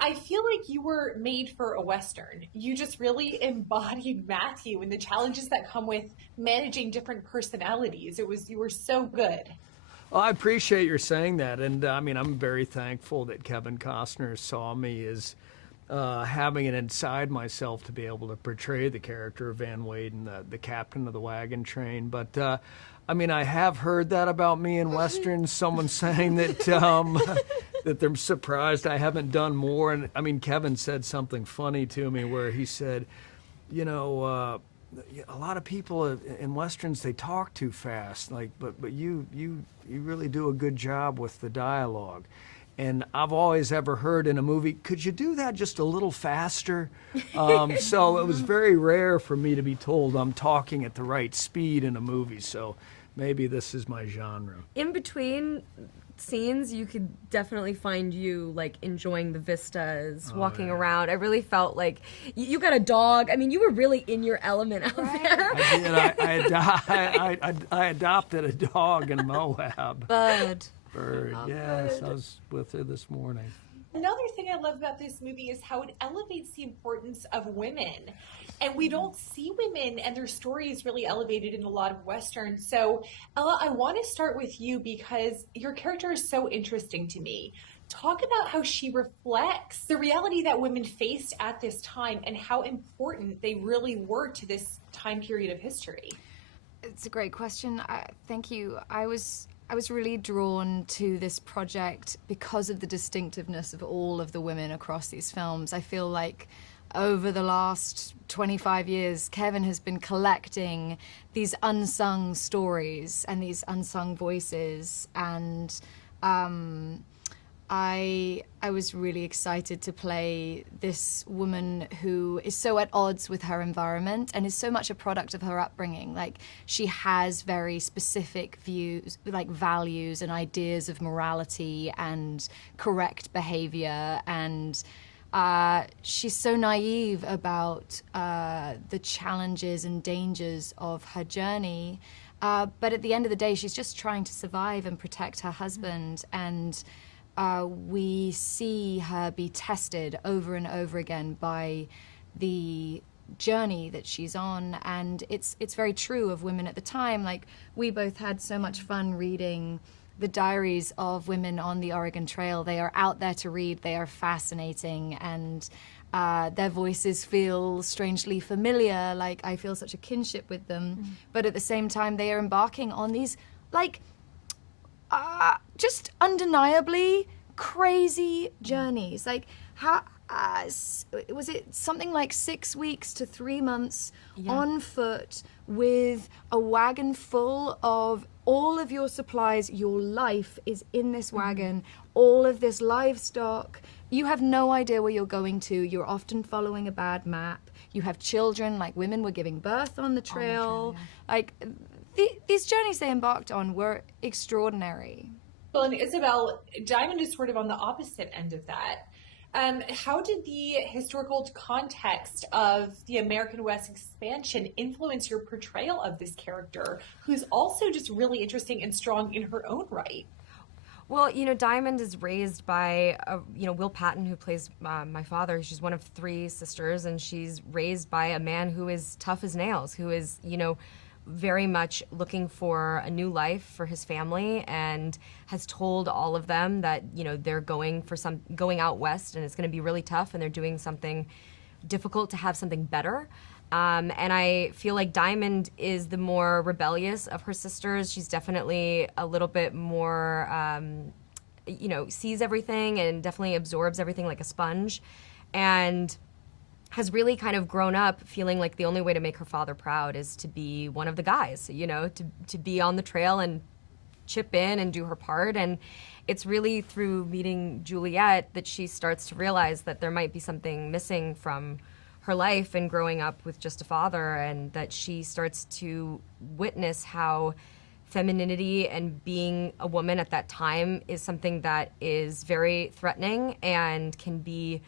I feel like you were made for a Western. You just really embodied Matthew and the challenges that come with managing different personalities. You were so good. Well, I appreciate your saying that, and I mean, I'm very thankful that Kevin Costner saw me as having it inside myself to be able to portray the character of Van Weyden, the captain of the wagon train. But I mean, I have heard that about me in westerns. Someone saying that that they're surprised I haven't done more. And I mean, Kevin said something funny to me where he said, you know. A lot of people in westerns, they talk too fast, like, but you really do a good job with the dialogue. And I've always ever heard in a movie, could you do that just a little faster? So it was very rare for me to be told I'm talking at the right speed in a movie. So maybe this is my genre. In between scenes, you could definitely find you like enjoying the vistas, walking around. I really felt like you got a dog. I mean, you were really in your element out there. I did. I adopted a dog in Moab. Bird. Yes, I was with her this morning. Another thing I love about this movie is how it elevates the importance of women. And we don't see women and their stories really elevated in a lot of Westerns. So, Ella, I want to start with you because your character is so interesting to me. Talk about how she reflects the reality that women faced at this time and how important they really were to this time period of history. It's a great question. Thank you. I was really drawn to this project because of the distinctiveness of all of the women across these films. I feel like over the last 25 years, Kevin has been collecting these unsung stories and these unsung voices, and I was really excited to play this woman who is so at odds with her environment and is so much a product of her upbringing. Like, she has very specific views, like values and ideas of morality and correct behavior, and she's so naive about the challenges and dangers of her journey. But at the end of the day, she's just trying to survive and protect her husband. And we see her be tested over and over again by the journey that she's on. And it's very true of women at the time. Like, we both had so much fun reading the diaries of women on the Oregon Trail. They are out there to read. They are fascinating, and their voices feel strangely familiar. Like, I feel such a kinship with them. But at the same time, they are embarking on these, like, just undeniably crazy journeys. Like, how was it something like 6 weeks to 3 months on foot with a wagon full of all of your supplies? Your life is in this wagon, all of this livestock. You have no idea where you're going to. You're often following a bad map. You have children, like women were giving birth on the trail. Like, these journeys they embarked on were extraordinary. Well, and Isabel, Diamond is sort of on the opposite end of that. How did the historical context of the American West expansion influence your portrayal of this character, who's also just really interesting and strong in her own right? Well, you know, Diamond is raised by, Will Patton, who plays my father. She's one of 3 sisters, and she's raised by a man who is tough as nails, who is, very much looking for a new life for his family, and has told all of them that, they're going out west, and it's going to be really tough, and they're doing something difficult to have something better. And I feel like Diamond is the more rebellious of her sisters. She's definitely a little bit more, sees everything and definitely absorbs everything like a sponge, and has really kind of grown up feeling like the only way to make her father proud is to be one of the guys, to be on the trail and chip in and do her part. And it's really through meeting Juliet that she starts to realize that there might be something missing from her life and growing up with just a father, and that she starts to witness how femininity and being a woman at that time is something that is very threatening and can be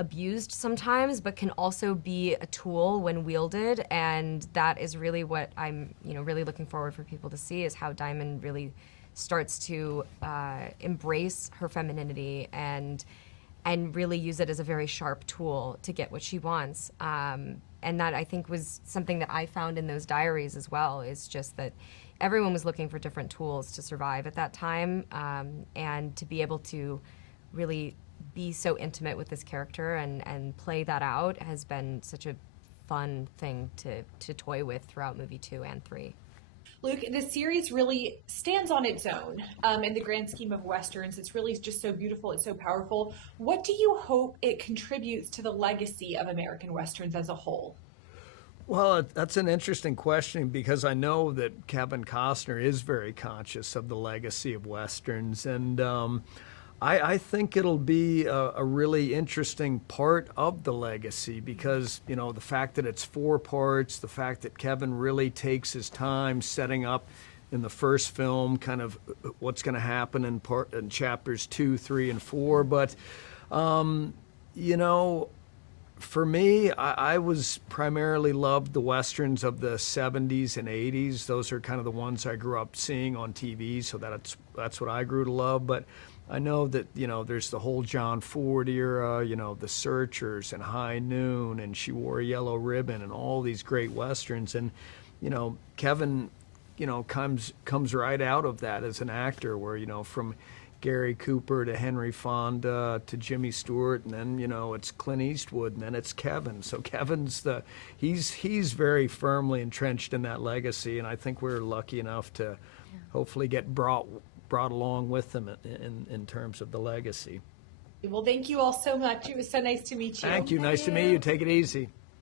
abused sometimes, but can also be a tool when wielded. And that is really what I'm, really looking forward for people to see, is how Diamond really starts to embrace her femininity and and really use it as a very sharp tool to get what she wants. And that, I think, was something that I found in those diaries as well, is just that everyone was looking for different tools to survive at that time, and to be able to really be so intimate with this character and play that out has been such a fun thing to toy with throughout movie 2 and 3. Luke, the series really stands on its own in the grand scheme of Westerns. It's really just so beautiful. It's so powerful. What do you hope it contributes to the legacy of American Westerns as a whole? Well, that's an interesting question, because I know that Kevin Costner is very conscious of the legacy of Westerns, and I think it'll be a really interesting part of the legacy, because, you know, the fact that it's 4 parts, the fact that Kevin really takes his time setting up in the first film kind of what's going to happen in chapters 2, 3, and 4. But, you know, for me, I was primarily loved the Westerns of the 70s and 80s. Those are kind of the ones I grew up seeing on TV, so that's what I grew to love. But I know that, you know, there's the whole John Ford era, you know, The Searchers and High Noon and She Wore a Yellow Ribbon and all these great Westerns. And, you know, Kevin, you know, comes right out of that as an actor, where, you know, from Gary Cooper to Henry Fonda to Jimmy Stewart, and then, you know, it's Clint Eastwood, and then it's Kevin. So Kevin's he's very firmly entrenched in that legacy, and I think we're lucky enough to hopefully get brought along with them in terms of the legacy. Well, thank you all so much. It was so nice to meet you. Thank you. Nice to meet you. Take it easy.